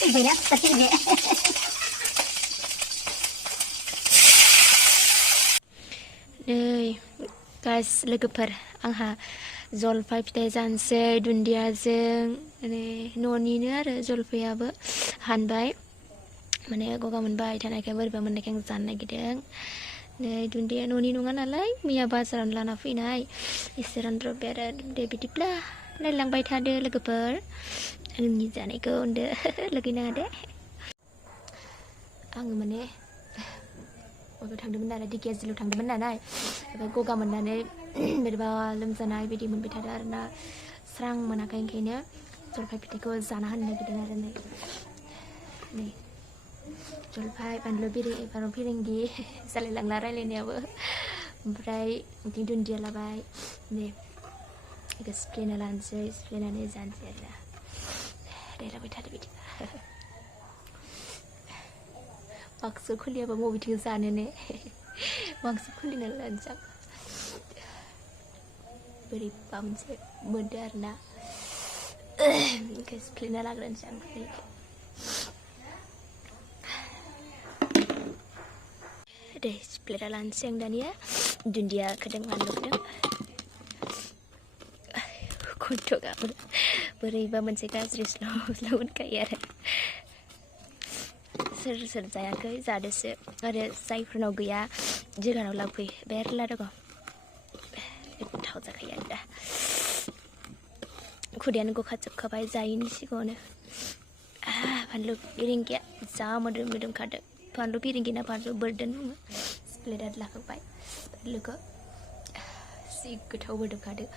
Banyak tapi ini. Đây, guys, लोगोफोर आंहा जलफाय फिथाइ जानोसै दुन्दियाजों माने न'निनो आरो जलफायाबो हानबाय माने गगा मोनबाय थानायखाय बोरैबा मोननायखाय आं जानो नागिरदों नै दुन्दिया न'नि नङा नालाय मैया बाजारावनो लाना फैनाय एसे रानद्रबबाय आरो दे बिदिब्ला नायलांबाय थादो लोगोफोर आंनि जानायखौ होनदो लगैनाङा दे आङो माने बयबो थांदोंमोन आरो दिकेजिल' थांदोंमोन नालाय ओमफ्राय गगा मोननानै बोरैबा लोमजानाय बिदि मोनबाय थादों आरो ना स्रां मोनाखै ओंखायनो जलफाय फिथाइखौ जाना होनो नागिरदों आरो नै जलफाय बानलु फिरिंगि जालायलांला रायलायनायाबो ओमफ्राय बिथिं दुन्दिया लाबाय नै बेखौ सिफ्लेना लानोसै सिफ्लेनानै जानोसै आरो दे लाबाय थादो बिदि मास्क खुलियाबा बबेथिं जानो ने मास्क खुलिना लानोसै बोरैबा मोनसे मोनदो आरो ना बेखौ सिफ्लेना लाग्रोनोसै आं दे सिफ्लेना लानोसै आं दानिया दुन्दिया खोदों बानलु खोदों खन्थ'गाबो बोरैबा मोनसे गाज्रि स्ल' मोनखायो आरो सोर सोर जायाखै जादोसो आरो जायफोरनाव गैया जोंहानाव लांफै मेरला दङ गोथाव जाखायो आरो दा खुदैयानो गखाजोबखाबाय जायैनि सिगाङावनो बानलु फिरिंगिया जा मोदोमखादों बानलु फिरिंगि ना बानलु बोरदोन बुङो सिफ्लेनानै लाखांबाय बानलुखौ जि गोथाव मोदोमखादों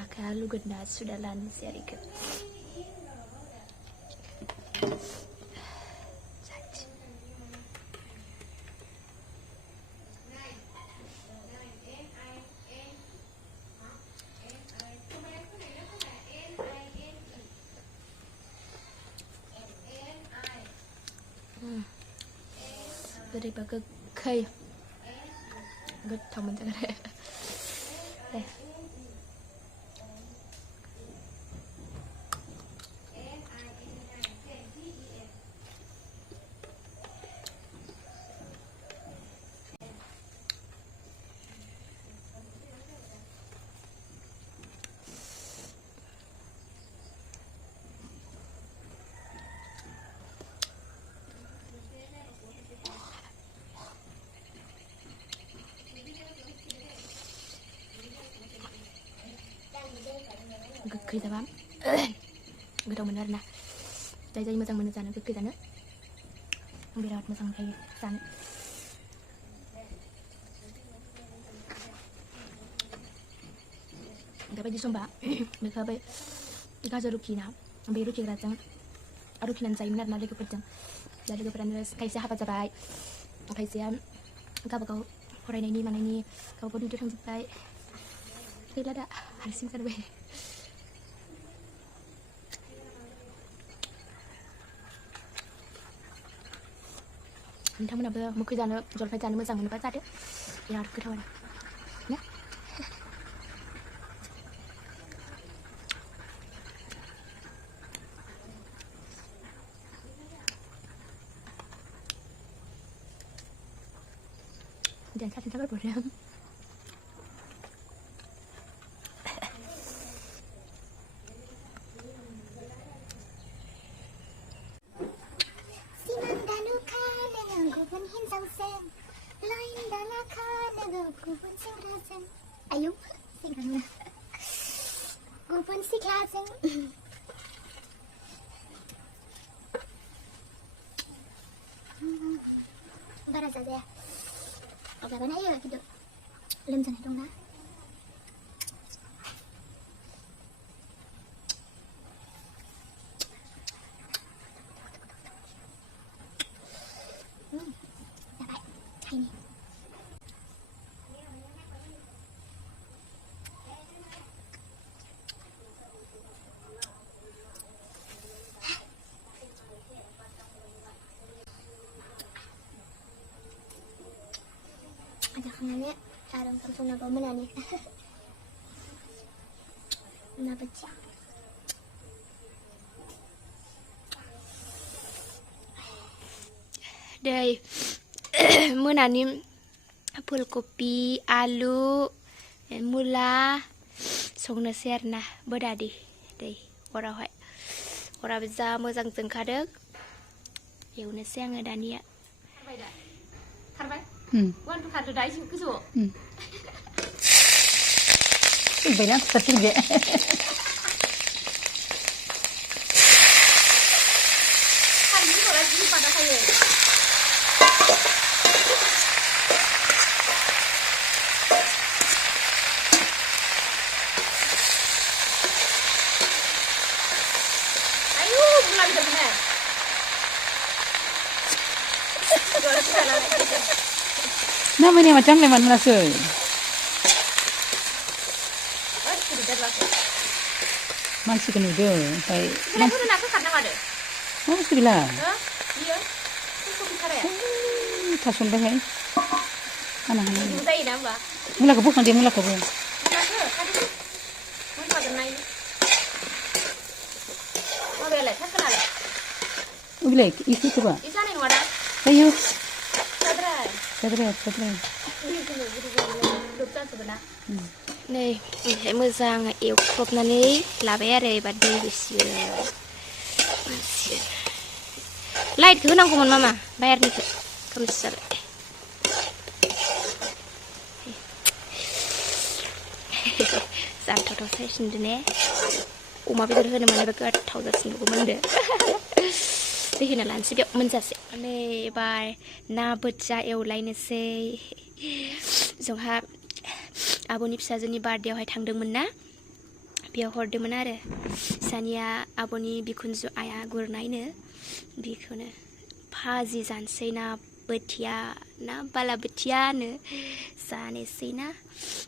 आखाइया लुगोदना सुना लानोसै आरो बेखौ बोरैबा गोखै गोथाव मोनजागोन दे गोखै जाबा गोथाव मोनो आरोना जाय जाय मोजां मोनो जानो गोखै जानो बिराद मोजां मोनखायो जानो बेबायदि समबा बेखौ बै गाजर रुखिना बे रुखिग्राजों रुखिनानै जायोमोन आरोना लोगोफोरजों दा लोगोफोरानो खायसे हाबा जाबाय खायसेया गावबागाव फरायनायनि मानायनि गावबागाव डिउटियाव थांजोब्बाय गैला दा हारसिं जाबाय नोंथांमोनाबो मोखै जानो जलफाय जानो मोजां मोनोबा जादो बिराद गोथाव आरो ना jangan sakit sabar bodoh ayo sekarang gupan si klaseng bara saja apa mana ya gitu lem sana dong na dapat ini Ajaknya sarang kampung apa mana nih? Kenapa sih? दै मोनानि फुलकबि आलु मुला संनोसै आरोना बोदादि दै अरावहाय अराबो जा मोजां जोंखादों एवनोसै आङो दानिया खारबाय वानटु खारदो दा एसे गोजौआव फैबायना खारथिंदे खारनि अरा जि बादा खायो namanya macam lemon masuk. Masih kena do, kayak. Kira kira nak kerana ada. Oh, mesti bilang. Iya. Kau bicara ya? Tasun dah kan? Anak-anak. Kita ini apa? Mula kebuk nanti mula kebuk. Mula ke? Tadi. Mau pada naik. Mau bela? Tak kenal. Boleh, isi coba. Isa ni mana? Ayo. Sadrai. Sadrai. Này, hãy mưa giang yếu khốp nó đi là bé đây bà đi về xưa light cứ năng của mình mà bayar nih kamu bisa sang thâu saya sendiri uma bisa hơn mà bây giờ thâu ra xin của mình đấy thì hiện là sẽ mình sẽ này bài na bớt ra yêu lại nè se giống ha आब'नि फिसाजोनि बार्थडेआवहाय थांदोंमोन ना बेयाव हरदोंमोन आरो सानिया आब'नि बिखुनजो आइया गुरनायनो बेखौनो भाजि जानोसै ना बोथिया ना बालाबोथियानो जानोसै ना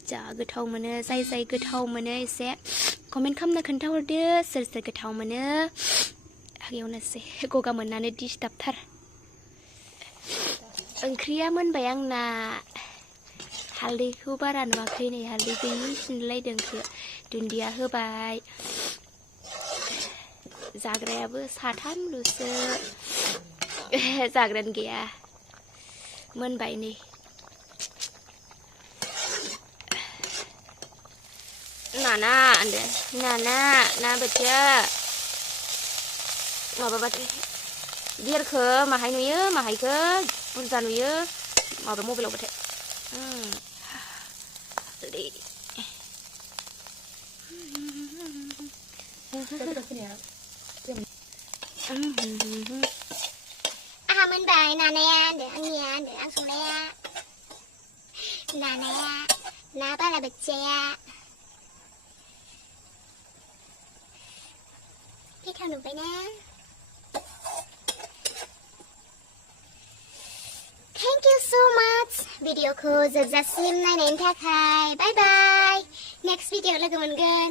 जा गोथाव मोनो जाय गोथाव मोनो एसे कमेन्ट खालामना खोन्थाहरदो सोर गोथाव मोनो एवनोसै गगा मोननानै डिस्टार्बथार ओंख्रिया मोनबाय आंना हालदैखौ बारा नुवाखै नै हालदै गैयि सिनलायदोंसो दुन्दिया होबाय जाग्रायाबो साथामल'सो जाग्रायानो गैया मोनबाय नै नाना होनदो नाना ना बोथिया माबाबाथाय देरखो माहाय नुयो माहायखो बुरजा नुयो माबा मबाइलावबाथाय aha moनबाय नानाया दे आंनिया दे आं संनाया नानाया ना बालाबोथियाया गोथाव नुबायना Thank you so much भिडिअखौ जोबजासिम नायनायनि थाखाय बाय बाय नेक्स्ट भिडिअ लोगो मोनगोन